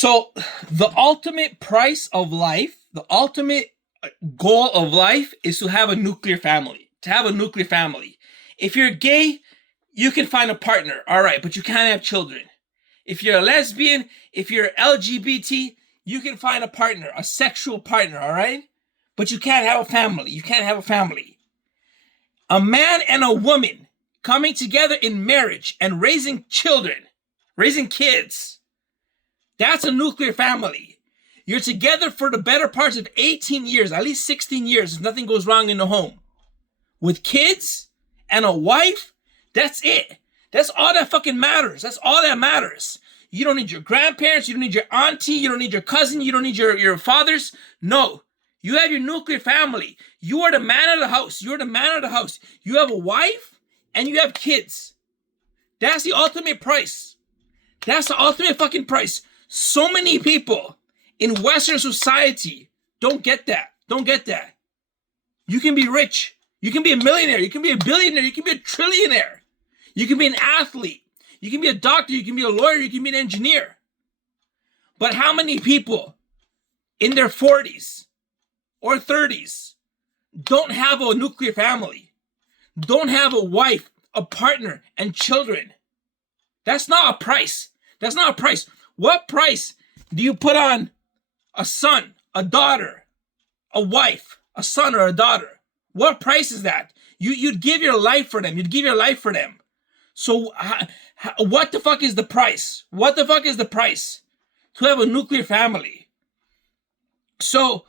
So the ultimate price of life, the ultimate goal of life is to have a nuclear family. To have a nuclear family. If you're gay, you can find a partner, all right, but you can't have children. If you're a lesbian, if you're LGBT, you can find a partner, a sexual partner, all right? But you can't have a family. You can't have a family. A man and a woman coming together in marriage and raising children, raising kids, that's a nuclear family. You're together for the better parts of 18 years, at least 16 years, if nothing goes wrong in the home. With kids and a wife, that's it. That's all that fucking matters. That's all that matters. You don't need your grandparents. You don't need your auntie. You don't need your cousin. You don't need your fathers. No. You have your nuclear family. You are the man of the house. You're the man of the house. You have a wife and you have kids. That's the ultimate price. That's the ultimate fucking price. So many people in Western society don't get that. Don't get that. You can be rich. You can be a millionaire. You can be a billionaire. You can be a trillionaire. You can be an athlete. You can be a doctor. You can be a lawyer. You can be an engineer. But how many people in their 40s or 30s don't have a nuclear family, don't have a wife, a partner, and children? That's not a price. That's not a price. What price do you put on a son, a daughter, a wife, a son or a daughter? What price is that? You'd give your life for them. You'd give your life for them. So what the fuck is the price? What the fuck is the price to have a nuclear family? So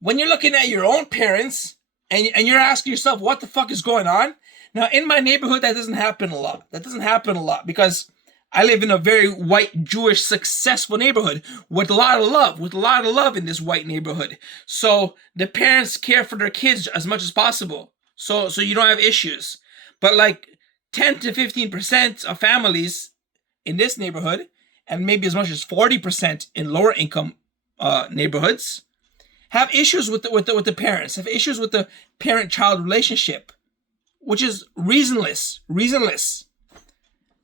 when you're looking at your own parents and you're asking yourself, what the fuck is going on? Now, in my neighborhood, that doesn't happen a lot. That doesn't happen a lot because I live in a very white, Jewish, successful neighborhood with a lot of love in this white neighborhood. So the parents care for their kids as much as possible. So you don't have issues. But like 10 to 15% of families in this neighborhood, and maybe as much as 40% in lower income neighborhoods, have issues with the parents, have issues with the parent-child relationship, which is reasonless.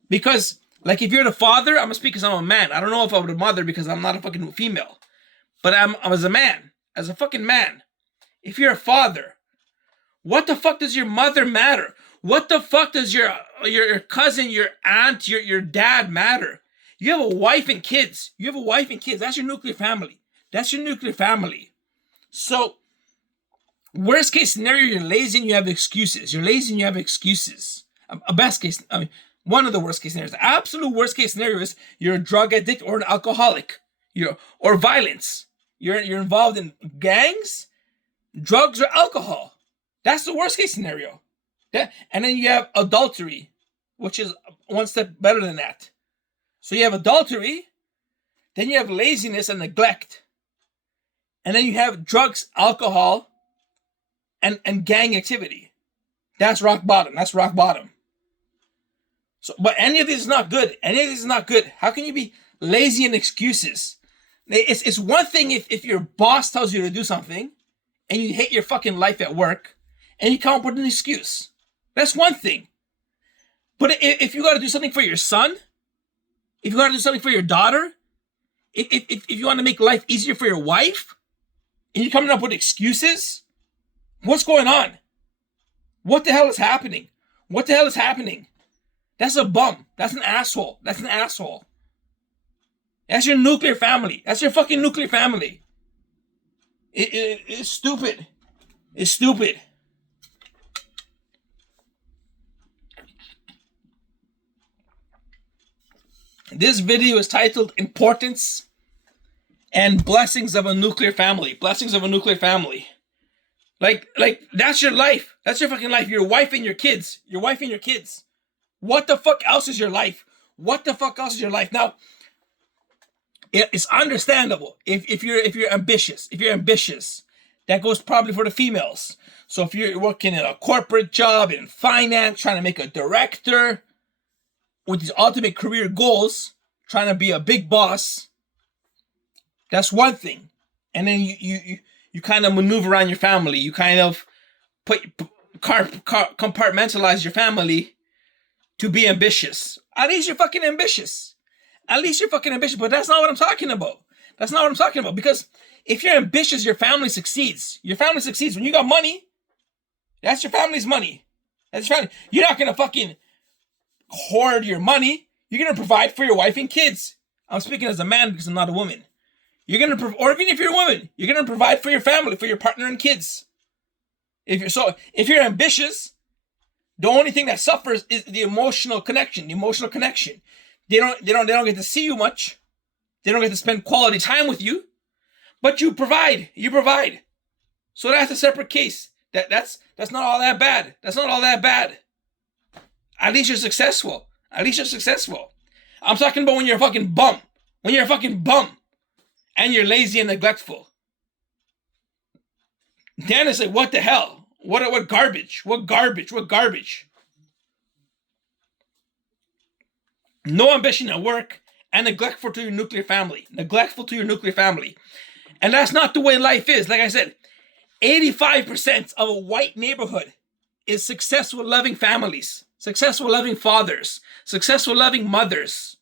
Because, like, if you're the father, I'm gonna speak because I'm a man. I don't know if I'm the mother because I'm not a fucking female. But I'm as a man, as a fucking man. If you're a father, what the fuck does your mother matter? What the fuck does your cousin, your aunt, your dad matter? You have a wife and kids. You have a wife and kids. That's your nuclear family. That's your nuclear family. So, worst case scenario, you're lazy and you have excuses. You're lazy and you have excuses. A best case, one of the worst case scenarios. The absolute worst case scenario is you're a drug addict or an alcoholic. Or violence. You're involved in gangs, drugs, or alcohol. That's the worst case scenario. And then you have adultery, which is one step better than that. So you have adultery, then you have laziness and neglect. And then you have drugs, alcohol, and gang activity. That's rock bottom. That's rock bottom. So, but any of this is not good. Any of this is not good. How can you be lazy and excuses? It's one thing if your boss tells you to do something and you hate your fucking life at work and you come up with an excuse. That's one thing. But if you got to do something for your son, if you got to do something for your daughter, if you want to make life easier for your wife, and you're coming up with excuses, what's going on? What the hell is happening? What the hell is happening? That's a bum. That's an asshole. That's an asshole. That's your nuclear family. That's your fucking nuclear family. It's stupid. It's stupid. This video is titled Importance and Blessings of a Nuclear Family. Blessings of a Nuclear Family. Like that's your life. That's your fucking life. Your wife and your kids. Your wife and your kids. What the fuck else is your life? What the fuck else is your life? Now, it's understandable if you're ambitious. If you're ambitious, that goes probably for the females. So if you're working in a corporate job in finance, trying to make a director, with these ultimate career goals, trying to be a big boss, that's one thing. And then you kind of maneuver around your family. You kind of compartmentalize your family to be ambitious. At least you're fucking ambitious. At least you're fucking ambitious. But that's not what I'm talking about. That's not what I'm talking about. Because if you're ambitious, your family succeeds. Your family succeeds. When you got money, that's your family's money. That's your family. You're not going to fucking hoard your money. You're going to provide for your wife and kids. I'm speaking as a man because I'm not a woman. You're going to, or even if you're a woman, you're going to provide for your family, for your partner and kids. If you're ambitious, the only thing that suffers is the emotional connection. The emotional connection. They don't get to see you much. They don't get to spend quality time with you. But you provide. You provide. So that's a separate case. That's not all that bad. That's not all that bad. At least you're successful. At least you're successful. I'm talking about when you're a fucking bum. When you're a fucking bum. And you're lazy and neglectful. Then it's like, what the hell? What garbage? What garbage? What garbage? No ambition at work and neglectful to your nuclear family. Neglectful to your nuclear family. And that's not the way life is. Like I said, 85% of a white neighborhood is successful, loving families. Successful, loving fathers. Successful, loving mothers.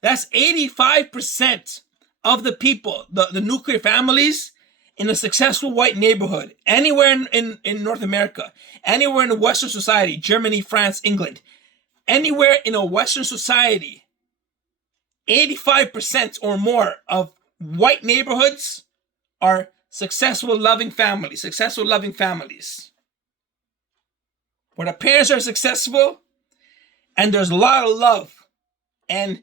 That's 85% of the people, the nuclear families in a successful white neighborhood, anywhere in North America, anywhere in a Western society, Germany, France, England, anywhere in a Western society, 85% or more of white neighborhoods are successful, loving families, successful, loving families. Where the parents are successful and there's a lot of love and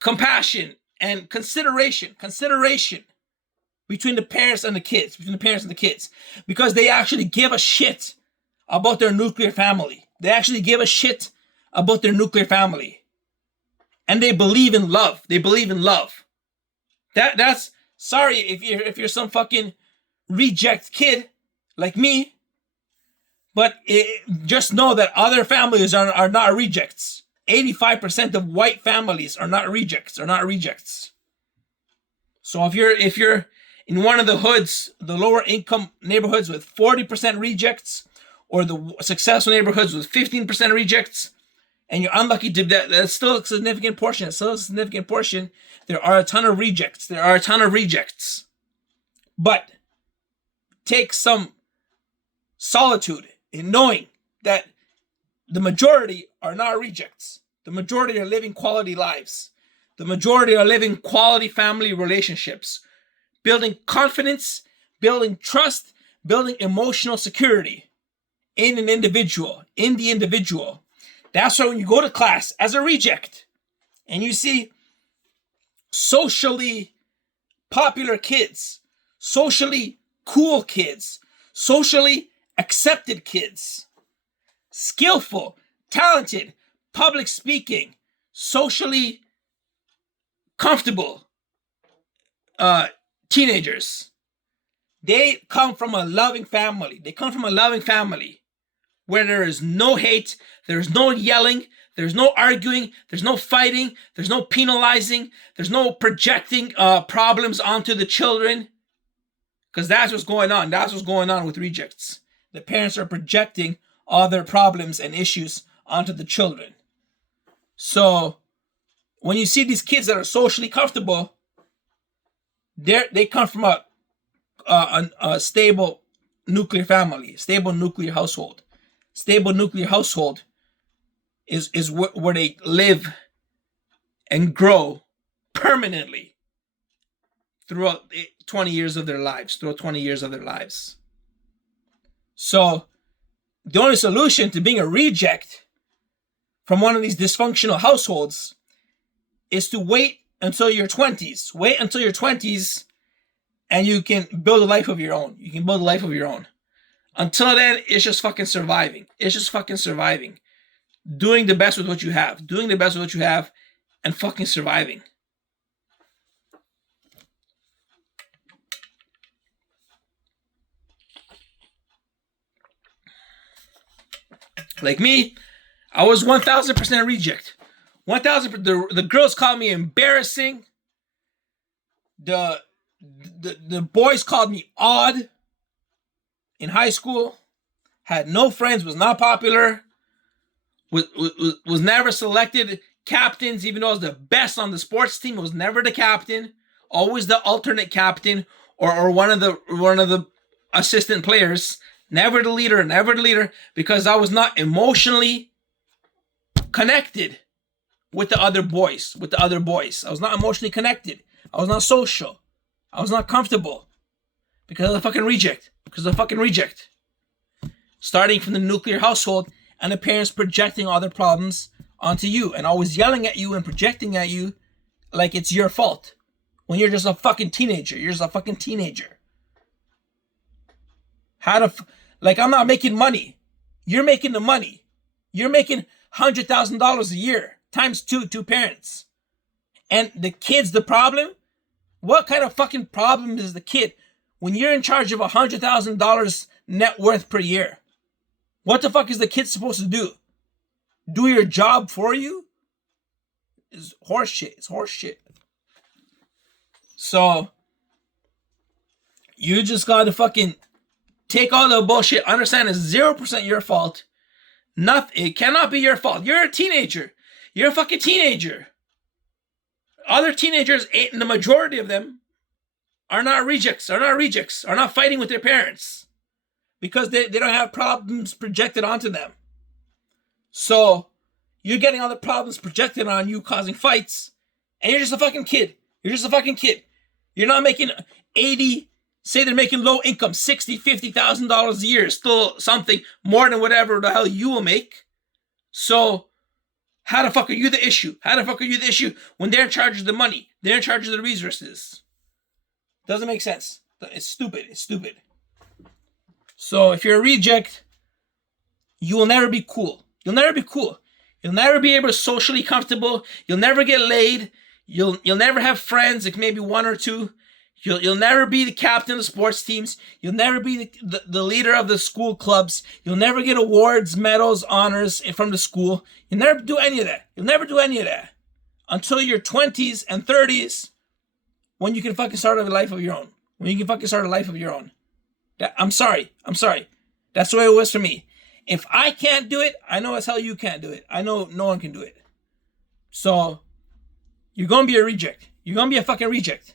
compassion and consideration between the parents and the kids, because they actually give a shit about their nuclear family. They actually give a shit about their nuclear family. And they believe in love. They believe in love. That's sorry if you're some fucking reject kid like me, but just know that other families are not rejects. 85% of white families are not rejects. So if you're in one of the hoods, the lower income neighborhoods with 40% rejects, or the successful neighborhoods with 15% rejects, and you're unlucky to that's still a significant portion. It's still a significant portion. There are a ton of rejects. But take some solitude in knowing that the majority are not rejects. The majority are living quality lives. The majority are living quality family relationships, building confidence, building trust, building emotional security in the individual. That's why when you go to class as a reject and you see socially popular kids, socially cool kids, socially accepted kids, skillful, talented, public speaking, socially comfortable teenagers. They come from a loving family. Where there is no hate, there's no yelling, there's no arguing, there's no fighting, there's no penalizing, there's no projecting problems onto the children. Because that's what's going on. That's what's going on with rejects. The parents are projecting all their problems and issues onto the children. So when you see these kids that are socially comfortable, they come from a stable nuclear family, stable nuclear household. Stable nuclear household is where they live and grow permanently throughout 20 years of their lives. So the only solution to being a reject from one of these dysfunctional households is to wait until your 20s. Wait until your 20s and you can build a life of your own. Until then, it's just fucking surviving. Doing the best with what you have. And fucking surviving. Like me, I was 1,000% reject. 1,000%. The girls called me embarrassing. The boys called me odd. In high school, had no friends, was not popular, was never selected captains, even though I was the best on the sports team, I was never the captain. Always the alternate captain or one of the assistant players. Never the leader, because I was not emotionally connected with the other boys. I was not emotionally connected. I was not social. I was not comfortable because of the fucking reject. Starting from the nuclear household and the parents projecting all their problems onto you and always yelling at you and projecting at you like it's your fault when you're just a fucking teenager. Like, I'm not making money. You're making the money. You're making $100,000 a year times two parents. And the kid's the problem? What kind of fucking problem is the kid when you're in charge of $100,000 net worth per year? What the fuck is the kid supposed to do? Do your job for you? It's horse shit. So, you just gotta fucking take all the bullshit. Understand it's 0% your fault. Nothing. It cannot be your fault. You're a teenager. You're a fucking teenager. Other teenagers, the majority of them, are not rejects, are not fighting with their parents because they don't have problems projected onto them. So you're getting all the problems projected on you, causing fights, and you're just a fucking kid. You're not making 80, say they're making low income, $60,000, $50,000 a year, still something more than whatever the hell you will make. So how the fuck are you the issue? When they're in charge of the money? They're in charge of the resources. Doesn't make sense. It's stupid. So if you're a reject, you will never be cool. You'll never be able to socially comfortable. You'll never get laid. You'll never have friends, like maybe one or two. You'll never be the captain of the sports teams. You'll never be the leader of the school clubs. You'll never get awards, medals, honors from the school. You'll never do any of that. Until your 20s and 30s, when you can fucking start a life of your own. I'm sorry. That's the way it was for me. If I can't do it, I know as hell you can't do it. I know no one can do it. So, you're going to be a reject. You're going to be a fucking reject.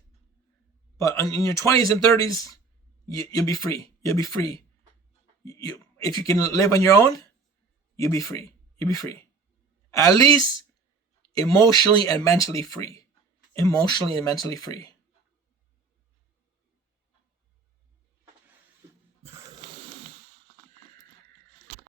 But in your 20s and 30s, you'll be free. If you can live on your own, you'll be free. At least emotionally and mentally free.